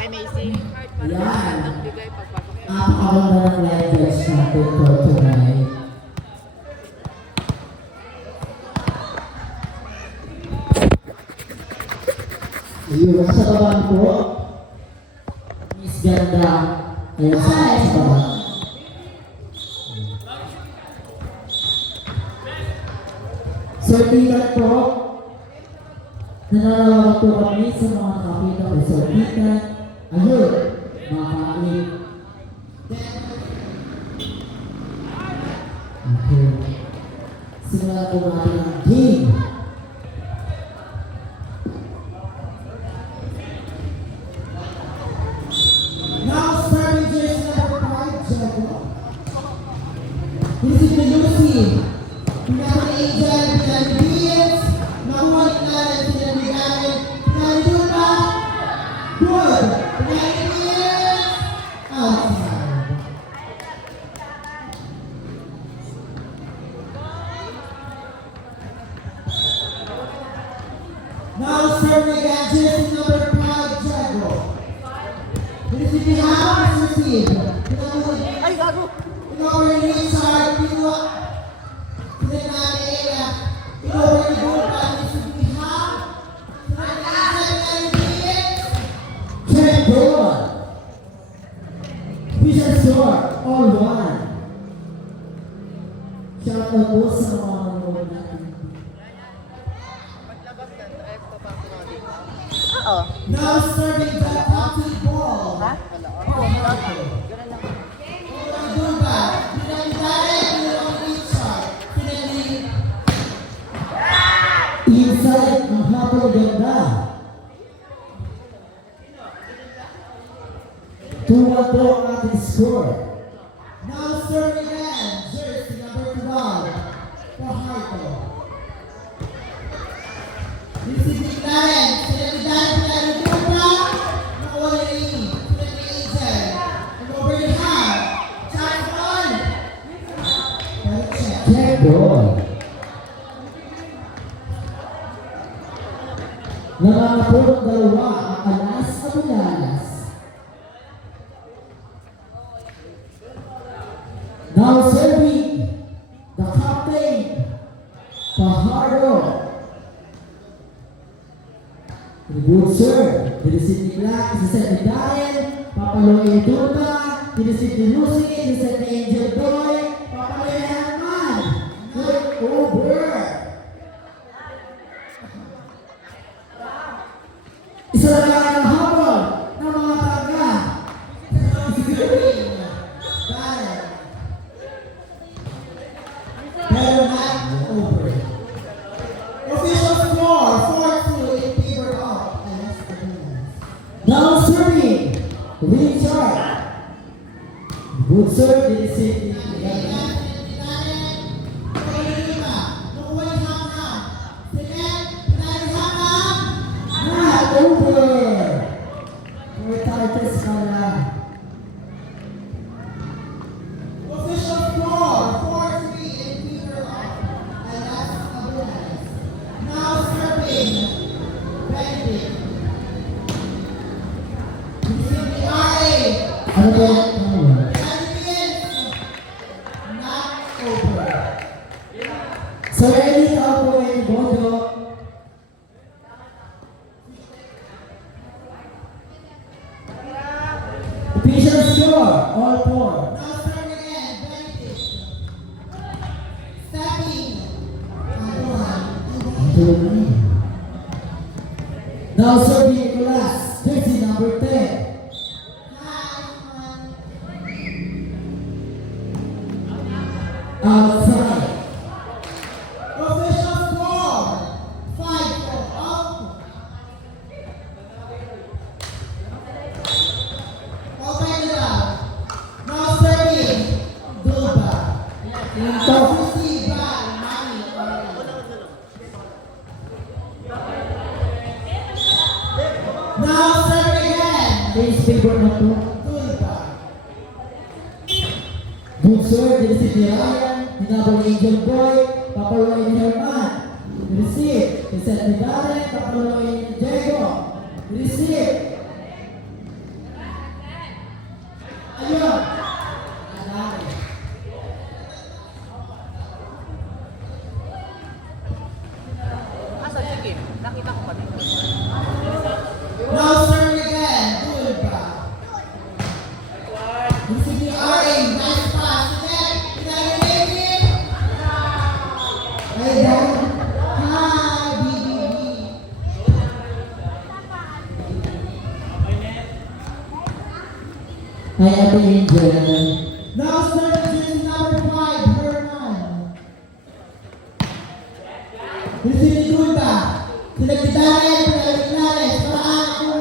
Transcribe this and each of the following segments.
kay Macy. Yan. Ang bigay pagpapakita. Napakaganda ng live judge natin for tonight. Ayun, sa baba po. Miss Ganda. Ayun, sa baba. Sir Peter po. Nananawagan po kami sa mga nakakita kay Sir Peter. Ayun, mga kapatid. Okay. Simulan po natin ang game. Now starting jersey number 5, Jago. This is the Lucy. Pinaka Angel, Pinaka Beans, nakuha ni Karen, Pinaka Karen, Pinaka Luna. Good. Pinaka Beans. Outside. Now serving again, jersey number 5, Jago. This is the half receive. Ay, gago! Pinover ni Richard, Pinover ni Buka, this is the half. Check door. Vision store, all one. Shout out po sa mga nanonood natin. Oo. Now serving the captain ball. Ha? Oo, malaki. Ganun lang. Buka, pinagdari, Richard, inside ang habang ganda. 2-1 po ang ating score. Now serving again, jersey number 12, Pajardo. This is the Karen, pinagdari, Buka, nakawala rin, pinag-angel, nag-over half, chance on. Check ball. Nakakapulong dalawa ang Alas Abulalas. Now serving the captain, Pajardo. Good serve. Dinisit ni Black, dinisit ni Darren, papaloy Duta, dinisit ni Lucy, dinisit ni Angel Boy, papaloy naman. Good over. Isa na lang ang habol ng mga taga. Pero not over. Official score, 4-2 in favor of Alas Abulalas. Now serving, Richard. Good serve, dinisit ni official score, 4-3 in favor of Alas Abulalas. Now serving, Benedict. This is the RA. Ano ba? Not over. So, ready ka po yung bodo. Official score, all four. Now serving again, Benedict. Stepping. Now serving Nicolas, jersey number 10. Outside. Official score, 5-4. Okay na. Now serving, Duba. Top receive by Manny. Now serving again. This favorite na to. Duba. Good serve, dinisit ni Ryan. Hinabang Angel Boy. Papaloy ni Herman. Receive. Iset ni Darren. Papaloy ni Diego. Receive. Kay Ate Angel. Now serving jersey number 5, Herman. Receive ni Tulba. Sila Gitaren, Pinaliklares, paraan ang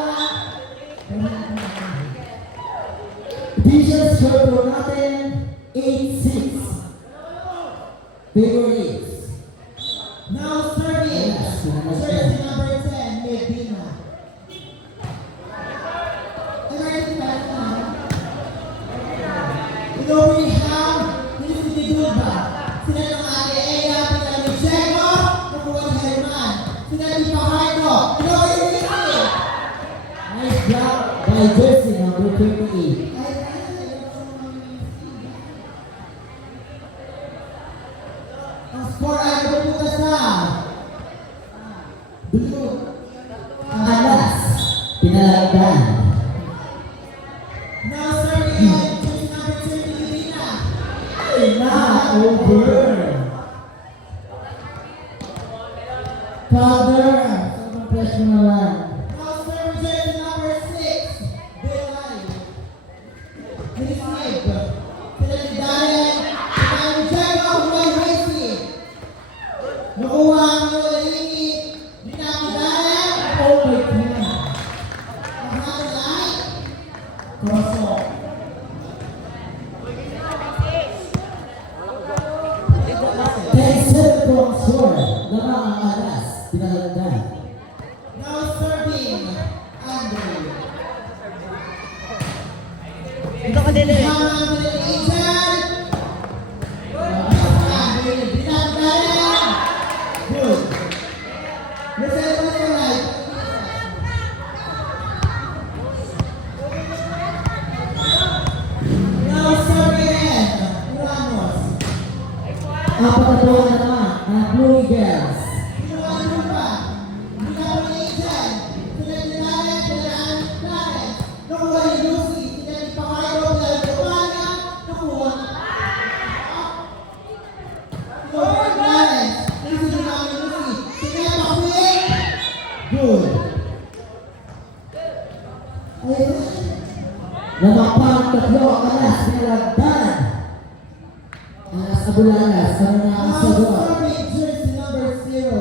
Official score po natin 8-6. Favorites. Now serving jersey number 10, Medina. Emergency pass na. Inuwi ham, receive ni Tulba. Sila ng Ate Ea, Pinaliklares, nakuha ni Herman. Sila ni Pahardo, inuwi ni Ricky. Nice block by jersey number 28. Ang score ay napupunta sa Blue. Alas. Pinalagdan. Now serving on jersey number 2, Medina. Over. Father. Sobrang pressure na lang. Now serving jersey number 6, Belay. Receive. Sila ni Darren. Sila ni Jago, Huwag Racing. Nakuha ang Yolini. Dinami Darren. Oh my God. Nakakalay. Crossover. Kaysa po ang score. Lamang ang alas. Pinalagdan. Now serving Andre. Dito ka din eh. Hamang Middle Angel. Andre. Dinami Darren. Good. Reserve mo yung right. Now serving Ramos. Apat na po na naman ang Blue Eagles. Kinuha niyo pa. Dinami Angel. Sila ni Darren. Sila ni Darren. Nakuha ni Lucy. Sila ni Pahardo. Sila ni Giovanna. Nakuha. Kinuha ni Darren. Lucy ni Mami Lucy. Sila ni Pakwin. Good. Ayun. Lamang pa ang tatlo ang alas. Pinalagdan. Alas Abulalas. Ano na ang Now sagot? serving jersey number 0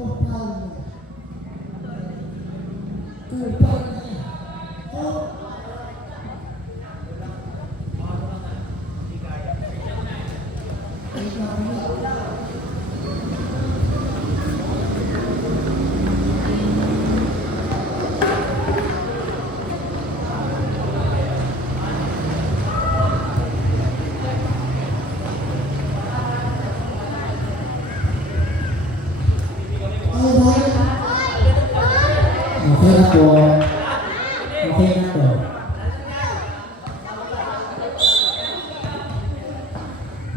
of Palma. Third part na yan. Oh. Okay na po. Okay na to.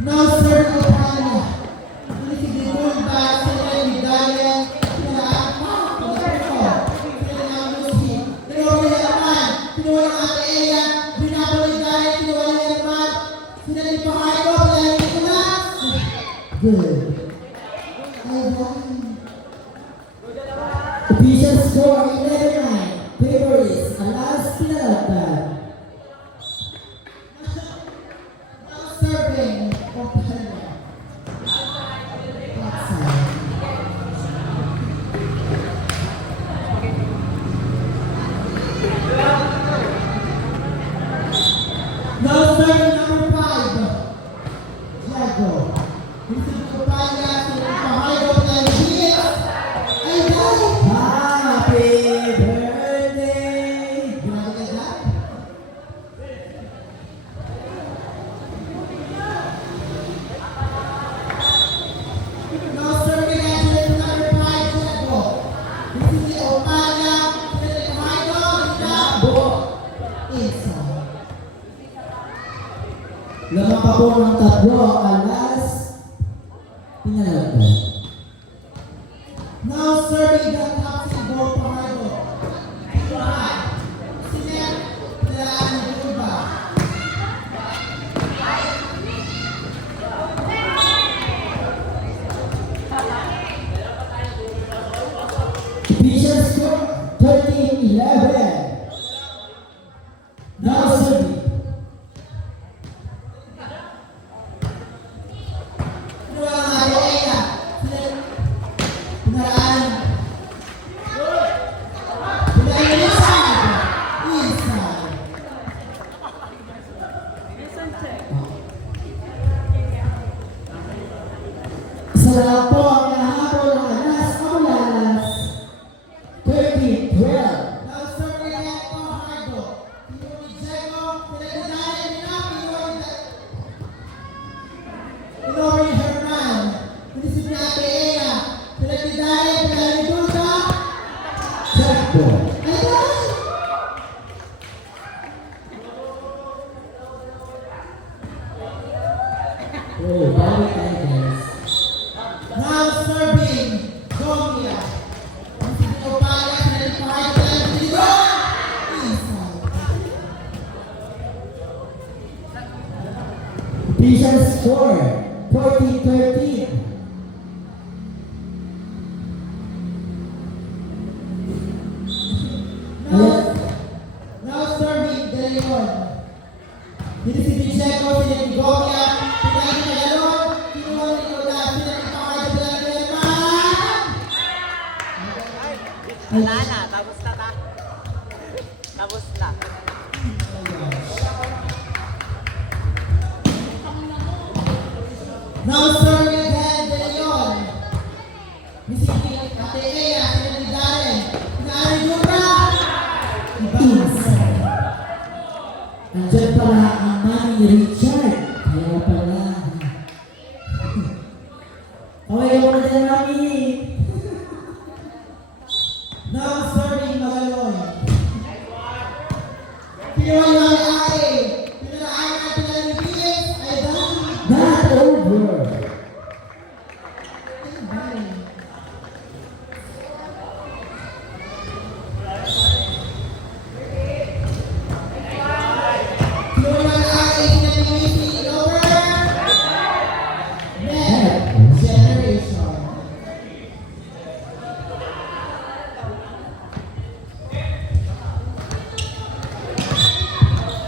Now serving of Palma. Receive the goal by sila ni Darren. Sila ni Paco. Sila ni Lucy. Kinuha ni Herman. Kinuha ni Ate Ea. Binabalik ni Darren. Kinuha ni Herman. Sila ni Pahardo. Sila ni Nicolas. Good. Ayun. Official score 11-9. Favorites. Alas Pinalagdan. Now serving of Palma. Outside. Now serving number 5. Jago. Receive ko pa niya. Sila ni Pahardo. Sila ni Hits. Ay, dahil. Happy birthday! Grabe ka dyan. Now serving at jersey number 5, Jago. Receive ni Opala. Sila ni Pahardo. Sila inside. Lamang pa po ng tatlo ang alas. Pinalagdan. Now serving the toxic ball Pahardo. Right. Sinet. Dilaan ni Tulba. Official score 13-11. Now serving Official score, 14-13. Now serving De Leon. Dito si Picheco, sila ni Gomia, sila ni Tagalog, kinuha ni Nicolas, sila ni Pamay, sila ni German! Wala na, tapos na ta. Tapos na. Now serving again, De Leon. Missy Ate Ea, sila ni Darren, sila ni Jura! Andyan pala ang mami ni Richard. Kaya pala. Okay, ako na dyan, mami. Now serving Magalon. Kinuha ni Ay. Pinaraan natin ang Felix, ay dahil. Not over.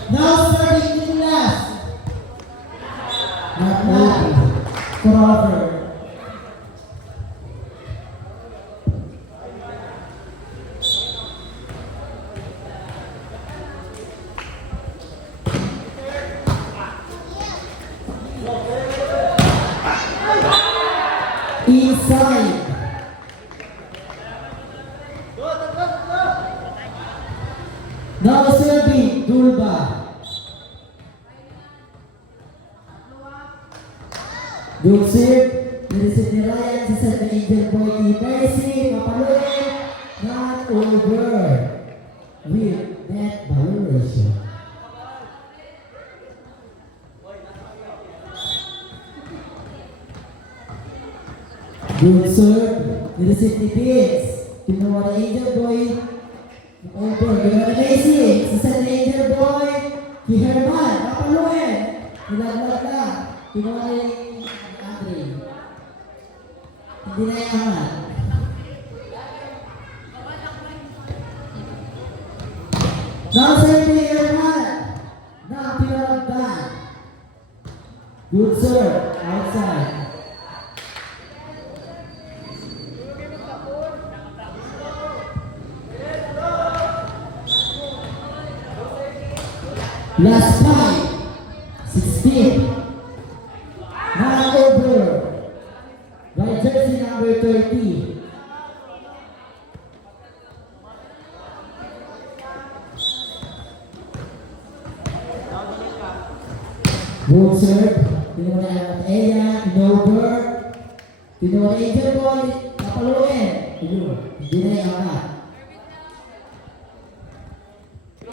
Now serving Nicolas. Not over. Forever. Inside. Now serving Dulba. Good serve. Nireceive ni Ryan sa set ni Angel Boy ni Mercy. Papaluin. Not over. With net violation. Good serve. Nireceive ni Vince. Kinuha ni Angel Boy. Over. Kinuha ni Mercy. Sa set ni Angel Boy. Ki Herman. Papaluin. Nilaglag na. Kinuha ni Andre. Hindi na yaman. Now serving Herman. Now pinaragdan. Good serve. Outside. Last 5. 16. Not over. By jersey number 30. Good serve. Kinuha ni Aya. Over. Kinuha ni Angel Boy. Papaluin. Hindi na yaman.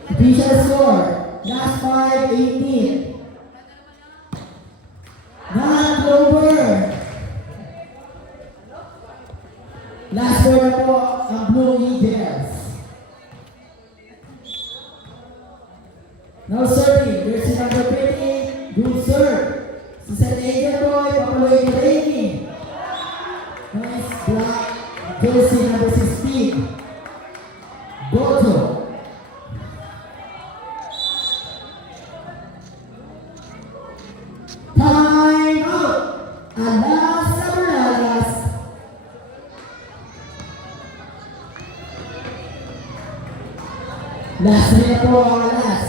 Official score. Last 5, 18. Not over. Last four na po ang Blue Eagles. Now serving, jersey number 20, good serve. Si San Angel Boy, papaluin ni Rainy. Nice block, jersey number 16, Boto. Time out! Alas sa Bananas. Last na po ang alas.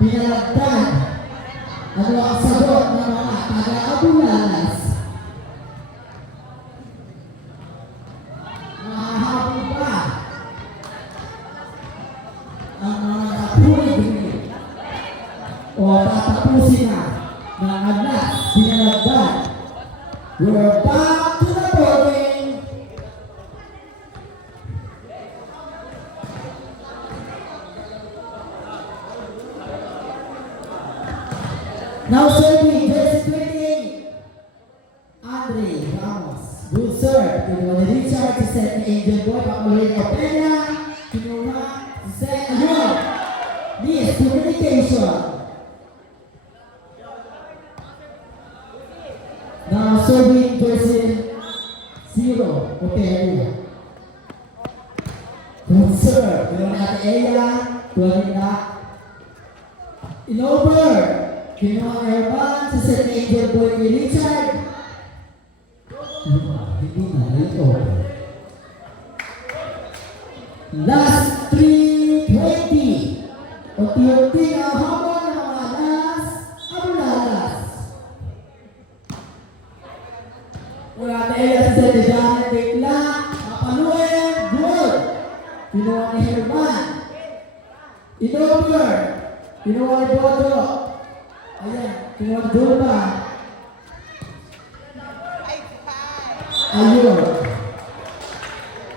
Pinalagdan. Ano ang sagot ng mga taga-Abulalas? Mahahabol ba ang mga napulit o tatapusin na ng alas pinalagdan? We're back to the boarding. Now serving, jersey 20, Andre Ramos. Good serve. Kinuha ni Richard, si set ni Angel Boy, papaluin ni Opena. Kinuha si set, ayun. Miscommunication. jersey 0, Otelia. Good serve. Kinuha ni Ate Eya. Tuwa nila. In-over. Kinuha ni Herman. Si St. Angel Boy kay Richard. Hindi na. Ito. Last 3:20. Unti-unti na habang ng mga alas. Abulalas. Wala na Eya si St. Janet. Bigla. Kapaluin. Good. Kinuha ni Herman. In-over. Kinuha ni Bodo. Ayan. Kinuha ni Dulba. Ayun.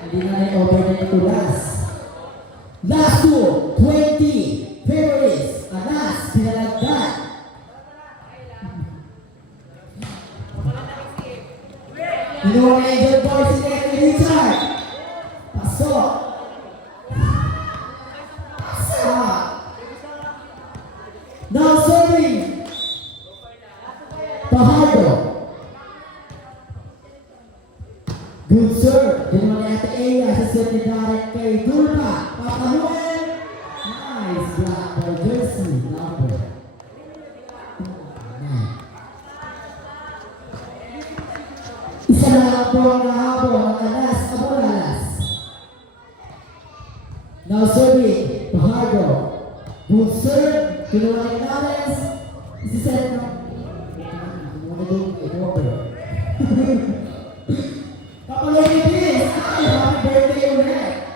Hindi na na-over na ito last. Last 2, 20. Favorites. Anas. Pinalagdan. Kinuha ni Angel Boy si Lenny Richard. Pasok. Now serving. Pahardo. Good serve. Kinuha ni Ate Eya sa serve ni Darren kay Dulpa. Papaluin. Nice block by jersey number 9. Isa na lang po ang nahabol ang Alas Abulalas. Now serving. Pahardo. Good serve. Kinuha ni Nares. Isiset na. Kinuha ni in-over. Papaloy ni Chris. Happy birthday ulit.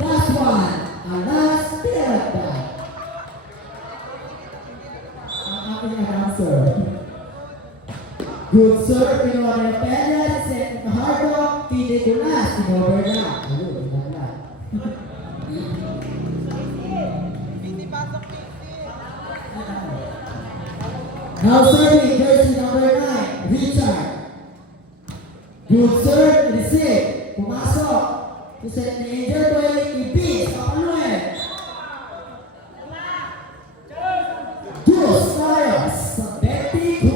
Last one. Ang last pinagda. Ang aking announcer. Good serve. Kinuha ni Perez. Set ni Pahardo. Pili ko na. In-over na. Ayun. Inaglag. Now serving jersey number 9, Richard. Good serve, receive. Pumasok. To set ni Angel Boy, ibis. Papaluin. Diyos tayo sa 24.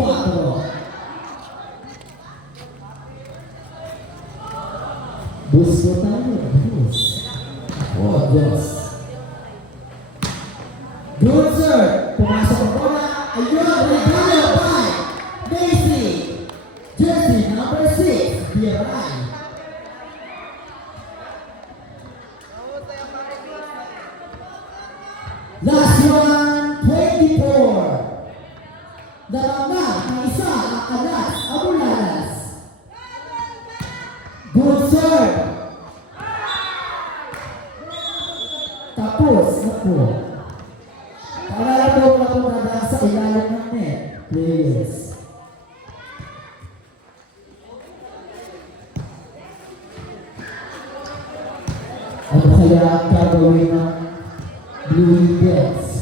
Bus po tayo. Bus. Oh, Diyos. Good serve. Pumasok ang bola. Ayun, regalo by Macy. Jersey number 6, BRI. Last one, 24. Dalawang ang isa ang Alas Abulalas. Good serve. Tapos na po. Para po matulada sa ilalim ng net, players. Ano kaya ang gagawin ng Blue Eagles?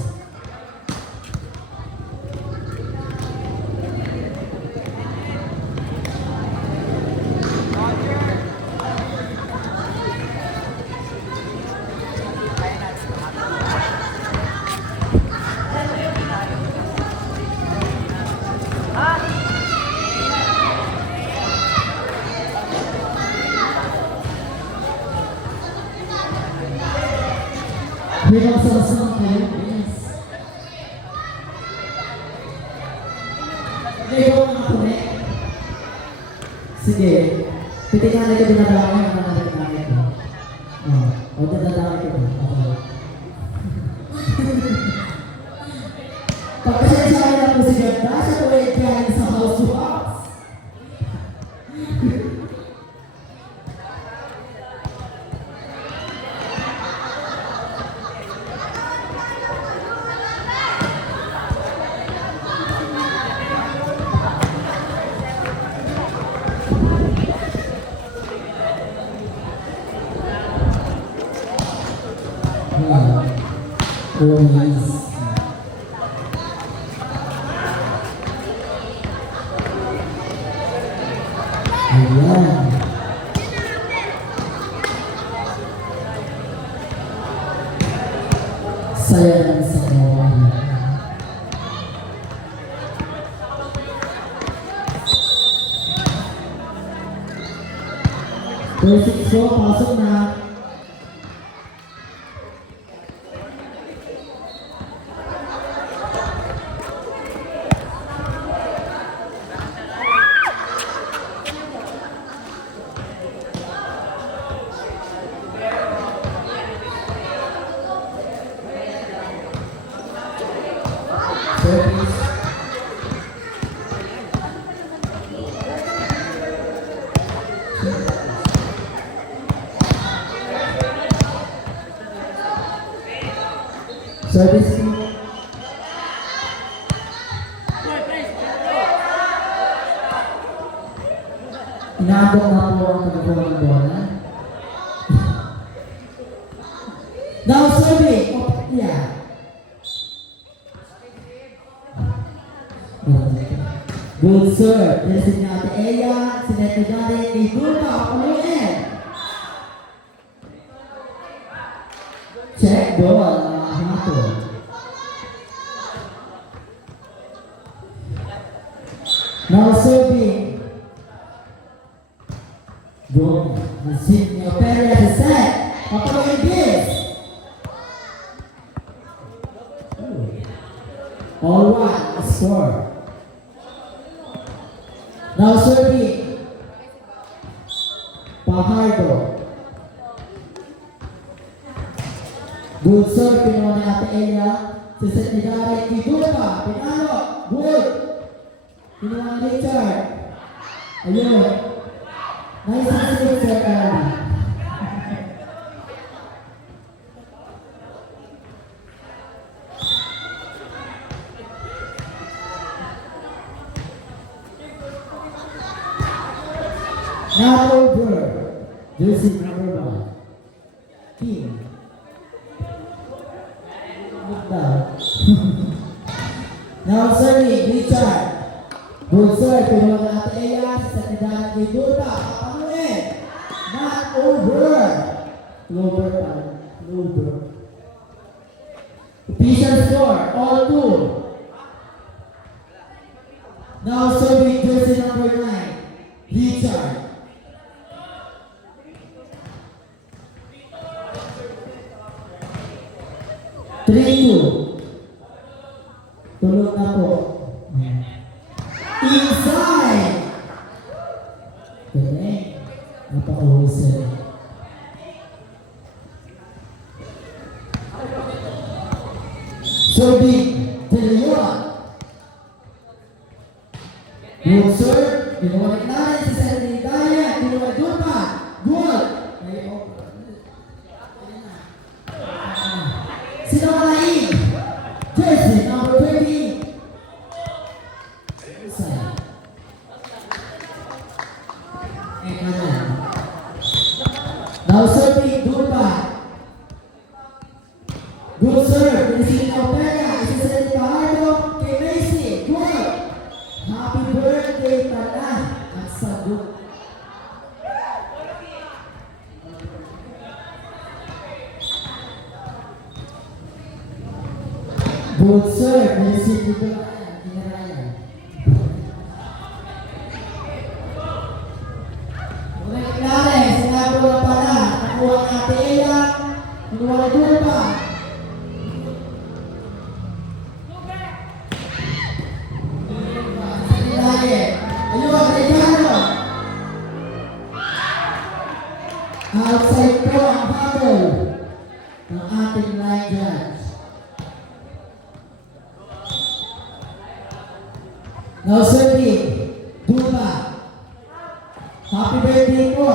Bilang sama-sama kayo, yes. Ngayon mga kune. Sige. Titignan ko dinadama yung mga natin ko. O dinadama ko ba? Pagkasensya na po si Ganda, siya po ay galing sa house to house. Oh, nice. Ayan. Saya lang sa kawan. First 6 ko, pasok na. Service. Service team. Inaabot na po ang pagkakuha ng bola. Now serving. Yeah. Good serve. Yan si Ate Eya. Si Neto Dari. Kay Dulpa. Paluin. Check ball. Hapon. Now serving. Go. Sydney Opera is set. Papaluin this. All one. Score. Now serving. Pajardo. Good serve, pinuha ni Ate Eya. Si set ni Dari, Kidulpa, pinalo. Good. Pinuha ni Richard. Ayun. Nice and safe, Sir Carly. Now over. Jersey number 1. Team. Look down. Now serving, Richard. Good serve, pinuha ni Ate Eya. Sa kandidahan kay Dulpa. Papaluin. Not over. Clover pa. Clover. Official score, all 2. Now serving, jersey number 9. Richard. Three, 2. Tulog na po. Inside! Galing. Napaka-husay. Serving, De Leon. Good serve. Binuwalik na rin si Sandy Daya. Binuwalik doon pa. Good. Sinawalain. Jersey number 20. Inside. Now serving, Dulpa. Good serve. Pinisip na Opera. Isa sa Pajardo. Kay Macy. Good. Happy birthday pala. Ang sagot. Good serve. Pinisip dito. Kinarayan. Ulit klare. Sinabi ko na pala. Nakuha ng Ate Eya. Kinuha ni Dulpa. Ayun, Regalo. Outside po ang battle ng ating line judge. Now serving, Dulpa. Happy birthday po.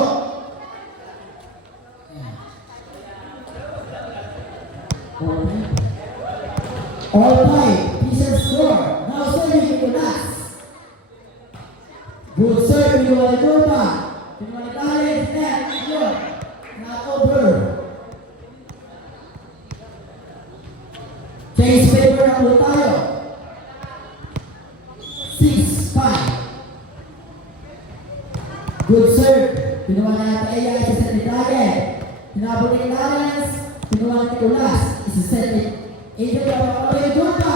All five, Peace score. Now serving, Nicolas. Good serve, Pinuha ni Dulpa. Pinuha ni Dali, net. Ayun. Not over. Change paper na po tayo. 6-5. Good serve. Pinuha ni Ate Eya, isa-set ni Dali. Pinabot ni Clarence. Pinuha ni Nicolas. Isa-set ni Angel. Pinabot ni Dulpa.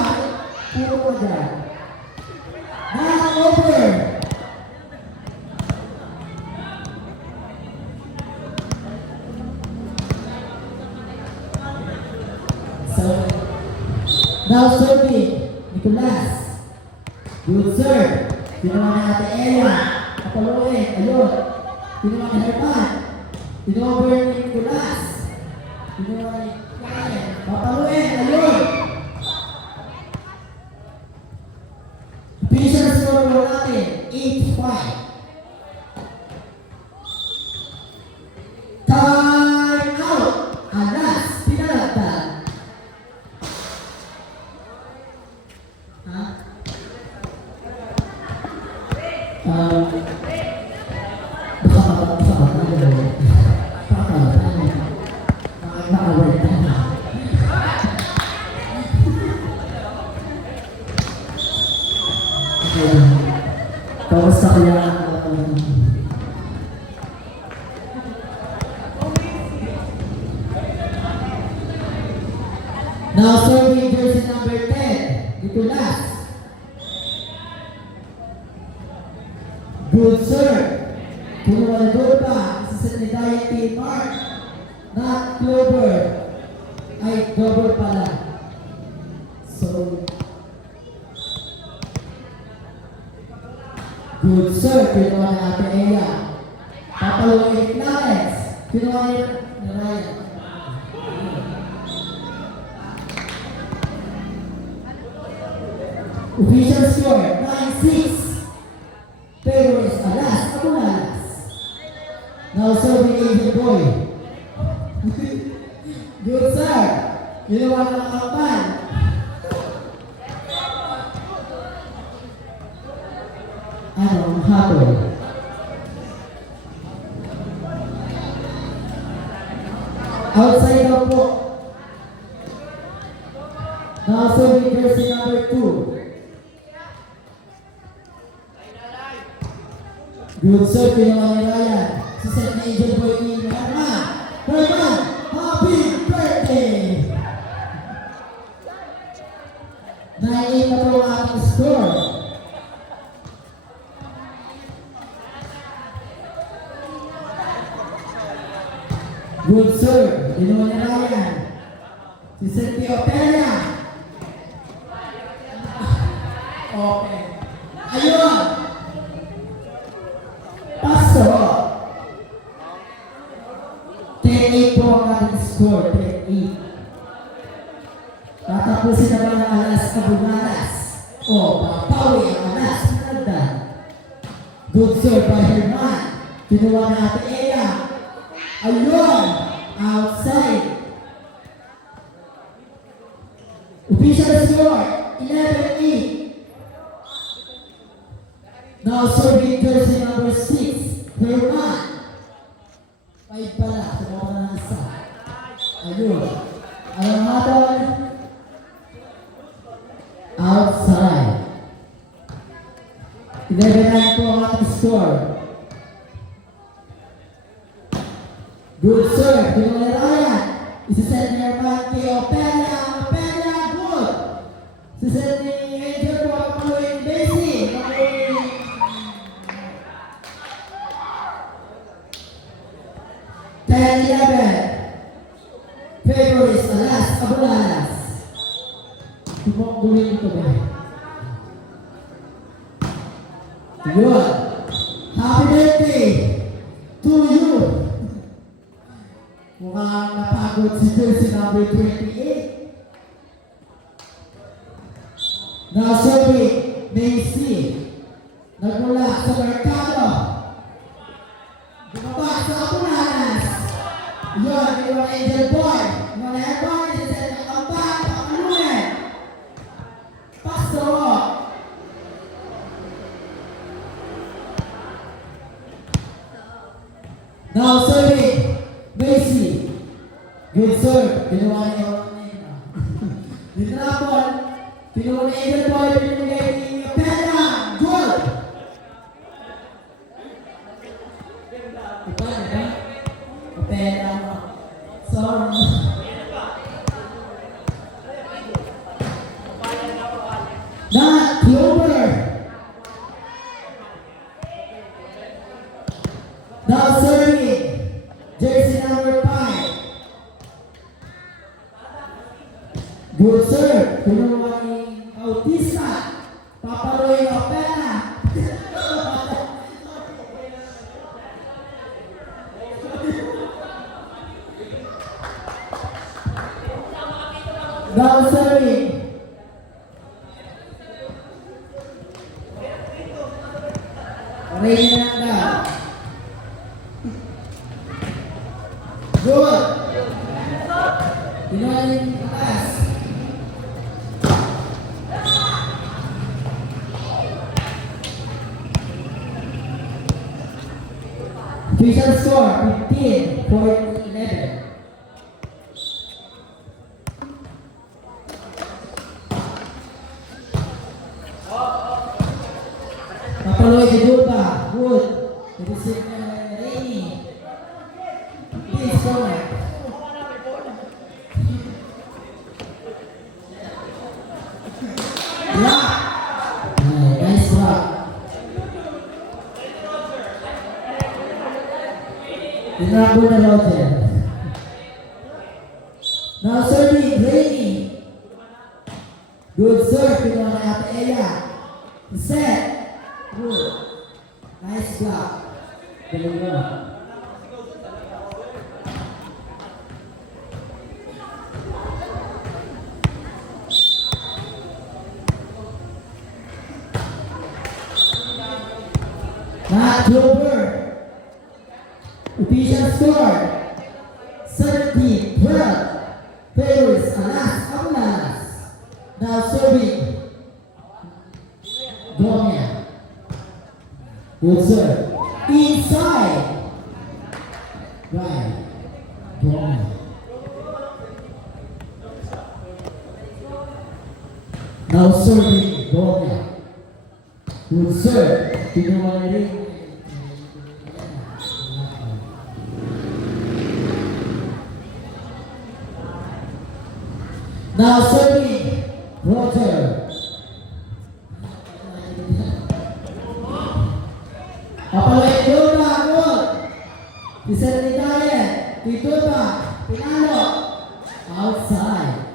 Puro ko dyan. Not over. So, now serving, Nicolas. Good serve. Ginawa ni Ate Ella. Kapaluin. Ayun. Ginawa ni Herman. Pinover ni Nicolas. Ginawa ni Karen. Papaluin. Ayun. Finisher score po natin. 8-5. Time out. Alas. Pinalagtan. Ha? Kamusta kaya now serving jersey number 10, Nicolas. Good serve. Punuwaldo pa. Isa ni Diane P. Mark. Not Clover. Ay, Clover pala. So, good serve. Pinuwa ni Ate Ella. Papalawin ni Clarence. Pinuwa ni Ryan. Official score, 9-6. Pero is Alas, ako na Alas. Now serving Angel Boy. Good sir. Ginawa na ng kapan. Ano, ang hatol. Outside daw po. Now serving jersey number 2. Good serve, ginawa ni Ryan. Si set na Angel Boy ni Herman. Herman, happy birthday! 9-8 na po ang ating score. Good serve, ginawa ni Ryan. Si set ni Opera. Okay. Ayun! Paso. 10-8 po ang ating score. 10-8. Tatapusin na ba ng Alas Kabugaras? O, papawi ang Alas Pinagdan. Good serve by Herman. Kinuha na Ate Ella. Ayun! Outside. Official score. 11-8. Now serving jersey number 6, Herman. 5 pala, sumama na ng isa. Ayun. Ang matol. Outside. 11-9 po ang ating score. Good serve. Ginawa ni Ryan. Isa-set ni Herman kay Opera. Opera, good. Isa-set ni Angel po ang paluin Basie. 10-11. Favorites, Alas, Abulalas. Tumong ito ba? Yun. Happy birthday to you. Mukhang napagod si jersey number 28. Now serving, Macy. Nagmula sa Mercado. Bumaba sa Abulalas. Yun, yung Angel Boy. Yung Herman, isa-set ng kampang, pakalunin. Paso. Now serving, Macy. Good serve. Ginawa niyo. Dinapon. Pinuha ni Angel Boy. Pinigay ni Pena. Good. Iba, diba? Pena mo. Sorry. Not Clover. Now serving. Jersey number 5. Good serve. Kinuha ni Bautista. Paparoy ng pena. Down serving. Reyna na. Good. Kinuha yung atas. Official score 15-11. Papaloy di Duba. Good. Receive na Rainy. Please corner. Block. Nice block. Tinabo na Roger. Now serving, Rainy. Good serve, kinuha na Ate Ella. Set. Good. Nice block. Galing mo. Matt Clover. Official score 13-12. Favors Alas Aulas. Now serving. Gomia. Good serve. Inside. Right. Gomia. Now serving. Gomia. Good serve. Kinuha na rin. Now serving Roger. Papalay Duba, good. Isa ni Diane. Duba, pinalo. Outside.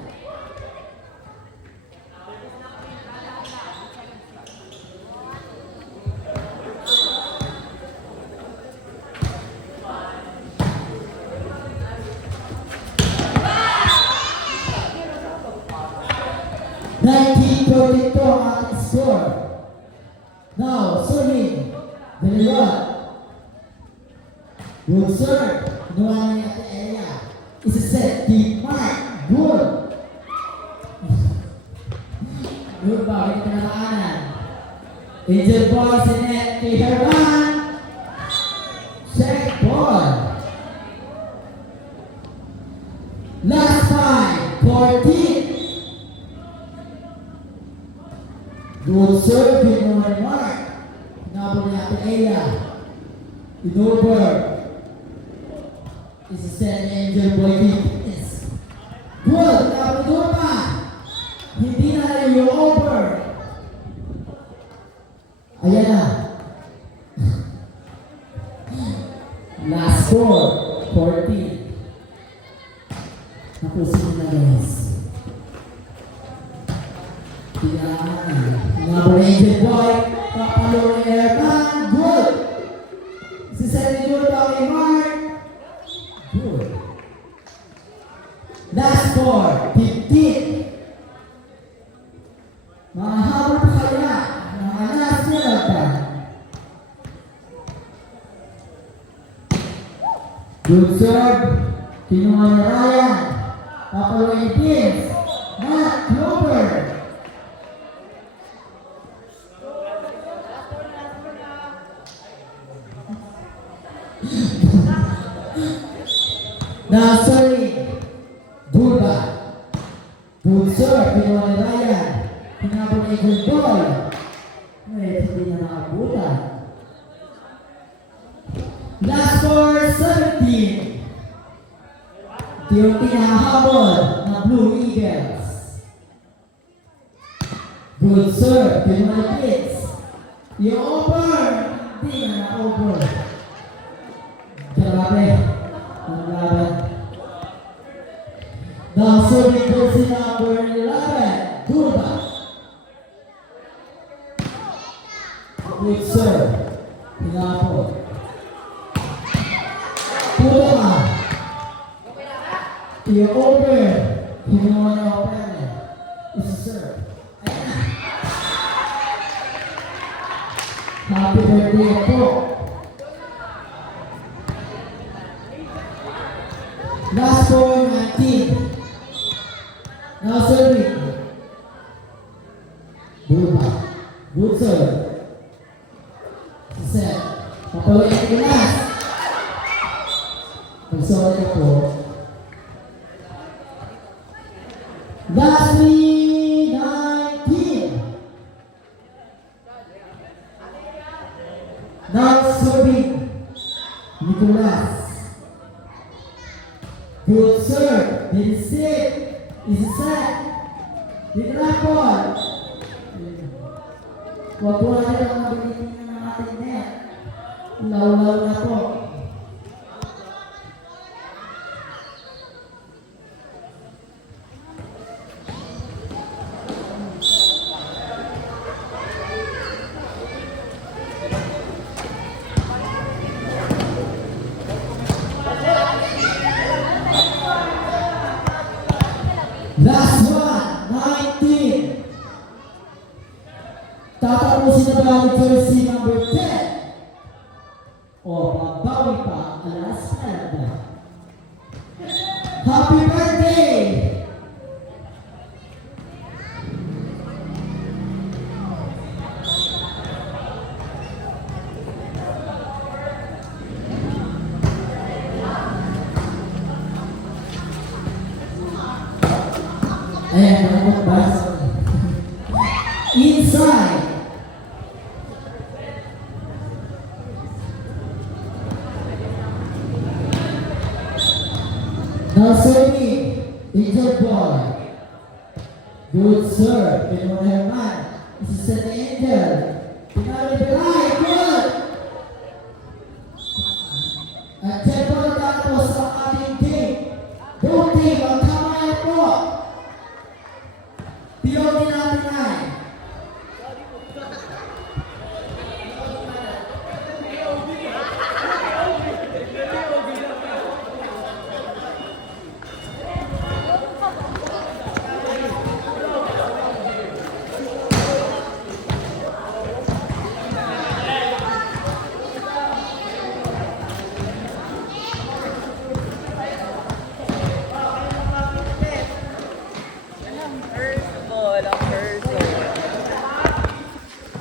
Ang ating score. Now, serving. Deliver. Good serve. Kinuha niya Ate Ella. Isa-set. Deep mark. Good. Good ba? Hindi pinakaanan. Angel Boy sa net. Kay Herman. Check ball. Last time. 14. Good serve, kinuha ni Mark. Hinabol ni Ate Ella. Inover. Isa-set ni Angel Boy Fitness. Good, hinabol doon pa. Hindi na rin yung over. Ayan na. Last score, 14. Napusin na guys. Hinabol ni Angel Boy. Papalo ni Herman. Good. Isa-set ni Duba kay Mark. Good. Last score, 15. Mahabol pa kaya. Mga last na pa. Good serve. Kinuha ni Ryan. Papalo ni Vince. Matt Clover. Now serving. Duba. Good serve. Kinuha ni Ryan. Hinabol ni Angel Boy. Hindi na nakabutan. Last score, 17. Yung tinahabol ng Blue Eagles. Good serve. Kinuha ni Pitts. Yung over. Hindi na na-over. Grabe. Ang laban. Now serving jersey number Pere. Isa-serve. Ayan na. Happy birthday po. Last point, 19. Now serving. Bulba. Good serve. Set. Papaluin ko last. Pag-sorry ka po. Lastly, 19. Now serving. Nicolas. Good serve. Then sit. Is set. Dinapon. Huwag po natin ang mabilitin ng ating net. Law-law na po. Last one, 19. Tatapusin na ba ang jersey number 10? O mabawi pa ang last card. Happy birthday! Ayan, ang basa. Inside. Now serving, injured boy. Good serve, Pinoy Herman. This is an angel. Pinoy Belay, good. At tempo na tapos ang ating team. Both team ang